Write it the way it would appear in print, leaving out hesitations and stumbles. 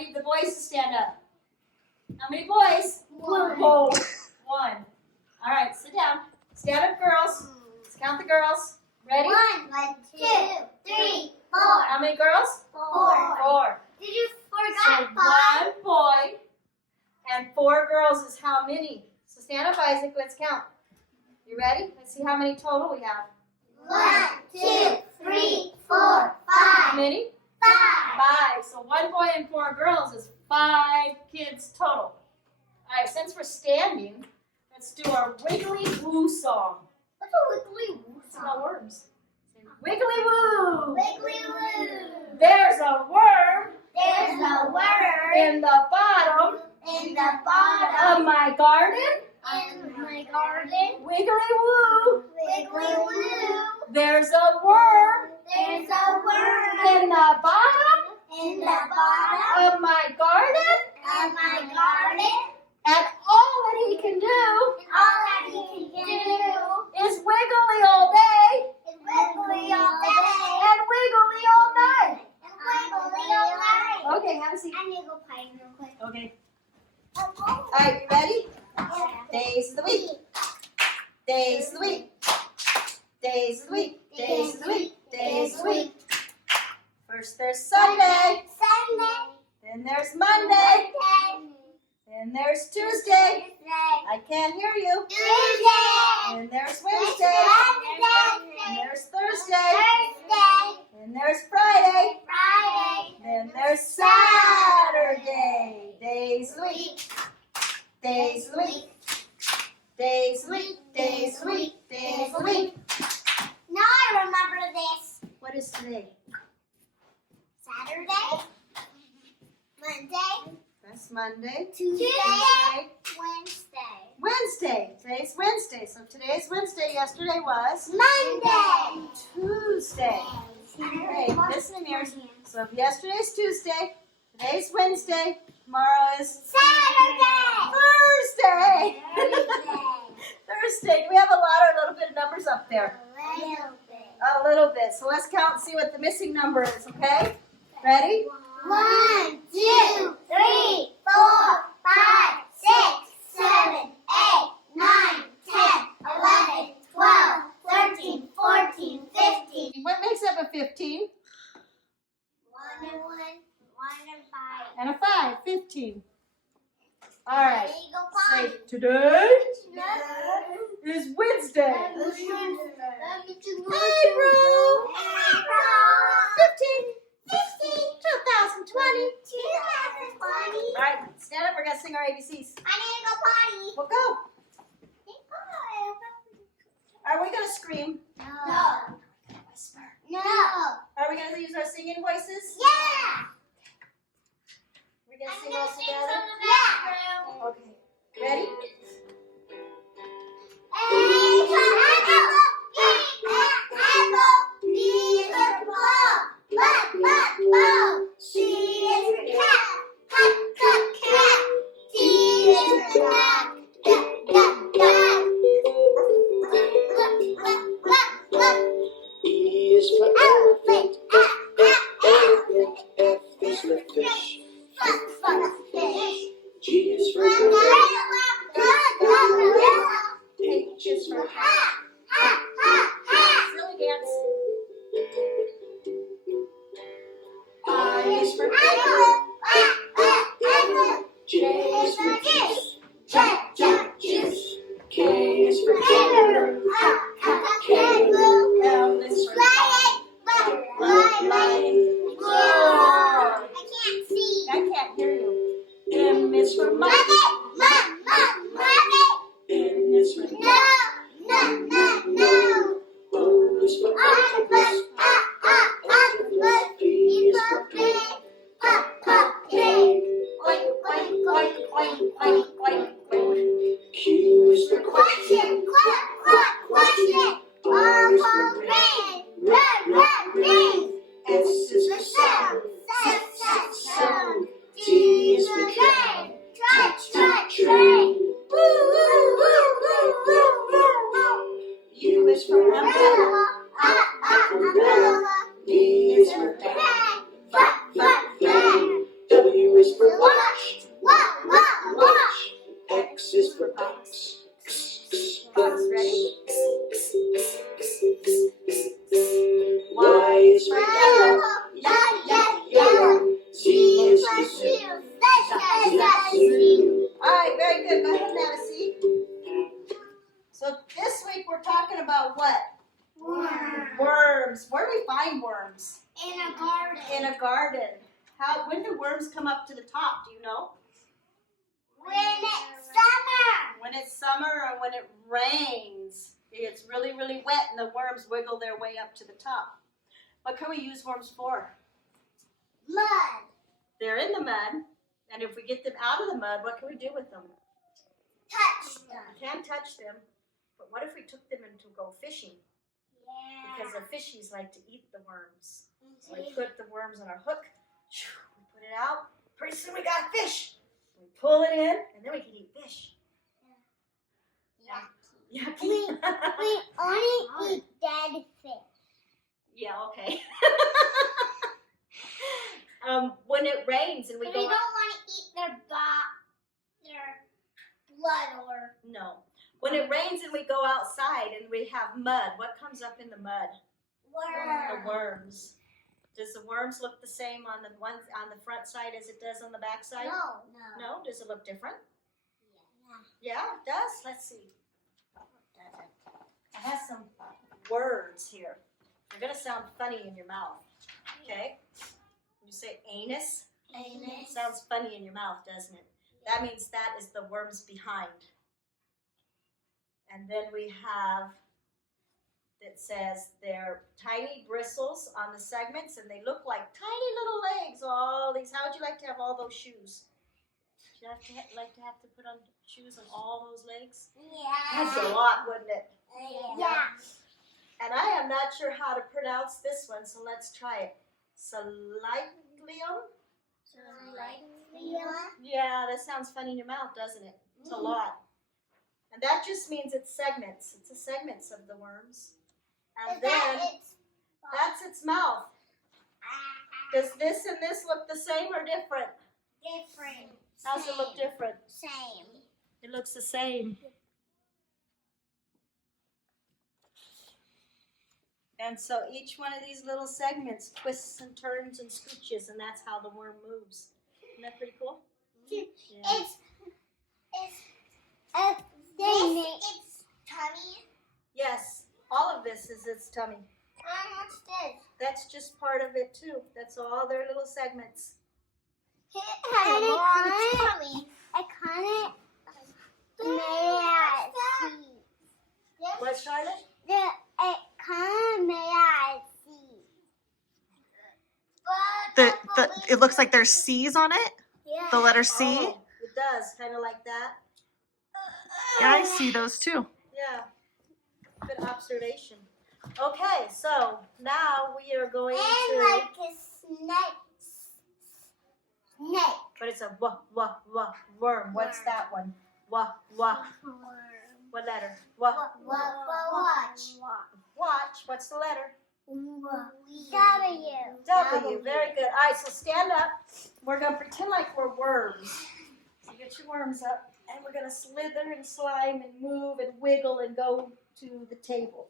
need the boys to stand up. How many boys? One. Whoa, one. All right, sit down. Stand up, girls. Let's count the girls. Ready? 1, 2, 3, 4. How many girls? 4. 4. Did you So forget 5? 1 boy and 4 girls is how many? So stand up, Isaac. Let's count. You ready? Let's see how many total we have. 1, 2, 3, 4, 5. How many? 5. 5. So 1 boy and 4 girls is 5 kids total. All right, since we're standing, let's do our Wiggly Woo song. What's a wiggly woo It's about worms. Say, Wiggly Woo! Wiggly woo. There's a worm There's a worm in the bottom in the bottom of my garden. in my garden. Wiggly Woo! Wiggly woo. There's a worm There's a worm in the bottom in the bottom of my garden. of my garden. And all that he can do All that he can do is wiggly all day is wiggly all day and wiggly all night. and wiggly all night. Okay, have a seat. I need to go potty real quick. Okay. All right, you ready? Days of the week. Days of the week. Days of the week. Days of the week. Days of the week. First there's Sunday. Sunday. Then there's Monday. Then there's Tuesday. I can't hear you. Tuesday. Then there's Wednesday. Then there's Thursday. Thursday. Then there's Friday. Friday. Then there's Saturday. Days of the week. Days of the week. Days of the week. Days of the week. Days of the week. Now I remember this. What is today? Saturday. Monday. That's Monday. Tuesday. Wednesday. Wednesday. Today's Wednesday. So today's Wednesday. Yesterday was Monday. Tuesday. Okay, listen to me. So if yesterday's Tuesday, today's Wednesday, tomorrow is Saturday. Thursday. Thursday. Thursday. We have a little bit of numbers up there. A little bit. A little bit. So let's count and see what the missing number is, okay? Ready? 1, 2, 3, 4, 5, 6, 7, 8, 9, 10, 11, 12, 13, 14, 15. What makes up a 15? 1 and 1, 1 and 5. And a 5. 15. All right. There you go, Say, Bonnie. today No. is Wednesday. Hey, bro. 15. 15. 2020. 2020. All right, stand up. We're going to sing our ABCs. I need to go potty. We'll go. Are we going to scream? No. Whisper. No. Are we going to use our singing voices? Yeah. We're going to I'm sing gonna all sing together? from the bathroom. Okay. Ready? She is a cat. Cat, cat, cat. She is a cat. Duck, duck, duck. Look, look, look. E is for Elephant. elephant, F is for fish, Fuck, fuck, fish. G is for H is for Silly dance. I is for J is for juice, K is for kangaroo, L is for lion, I can't see. I can't hear you. M is for monkey, N is for O is for octopus, P is for pig, Q is for question, S is In a garden. In a garden. When do worms come up to the top? Do you know? When it's summer. When it's summer or when it rains. It's really, really wet and the worms wiggle their way up to the top. What can we use worms for? Mud. They're in the mud, and if we get them out of the mud, what can we do with them? Touch them. We can't touch them, but what if we took them in to go fishing? Because the fishies like to eat the worms. So we put the worms on our hook, we put it out, pretty soon we got fish. We pull it in, and then we can eat fish. Yucky. We only eat dead fish. Yeah, okay. When it rains and we We go don't want to eat their blood or. No. When it rains and we go outside and we have mud, what comes up in the mud? The worms. Does the worms look the same on the front side as it does on the back side? No. No? Does it look different? Yeah. Yeah, it does. Let's see. I have some words here. They're going to sound funny in your mouth. Okay? You say anus. Anus. Sounds funny in your mouth, doesn't it? That means that is the worm's behind. And then we have that says they're tiny bristles on the segments and they look like tiny little legs. All these. How would you like to have all those shoes? Would you like to have to put on shoes on all those legs? Yeah. That's a lot, wouldn't it? Yeah. And I am not sure how to pronounce this one, so let's try it. Soliglium? Yeah, that sounds funny in your mouth, doesn't it? It's a lot. And that just means it's segments. It's the segments of the worms. And then that's its mouth. Does this and this look the same or different? Different. How's it look different? Same. It looks the same. And so each one of these little segments twists and turns and scooches, and that's how the worm moves. Isn't that pretty cool? Yeah. It's tummy. Yes, all of this is its tummy. What's this? That's just part of it too. That's all their little segments. It has a long tummy. I kind of made out of seeds. What, Charlotte? It kind of made out of seeds. It looks like there's C's on it. Yeah. The letter C. Oh, it does, kind of like that. Yeah, I see those too. Yeah, good observation. Okay, so now we are going And to, like a snake. but it's a worm. What's that one? What letter? Watch. Watch. What's the letter? W. W. Very good. All right, so stand up. We're going to pretend like we're worms. So get your worms up, and we're going to slither and slime and move and wiggle and go to the table.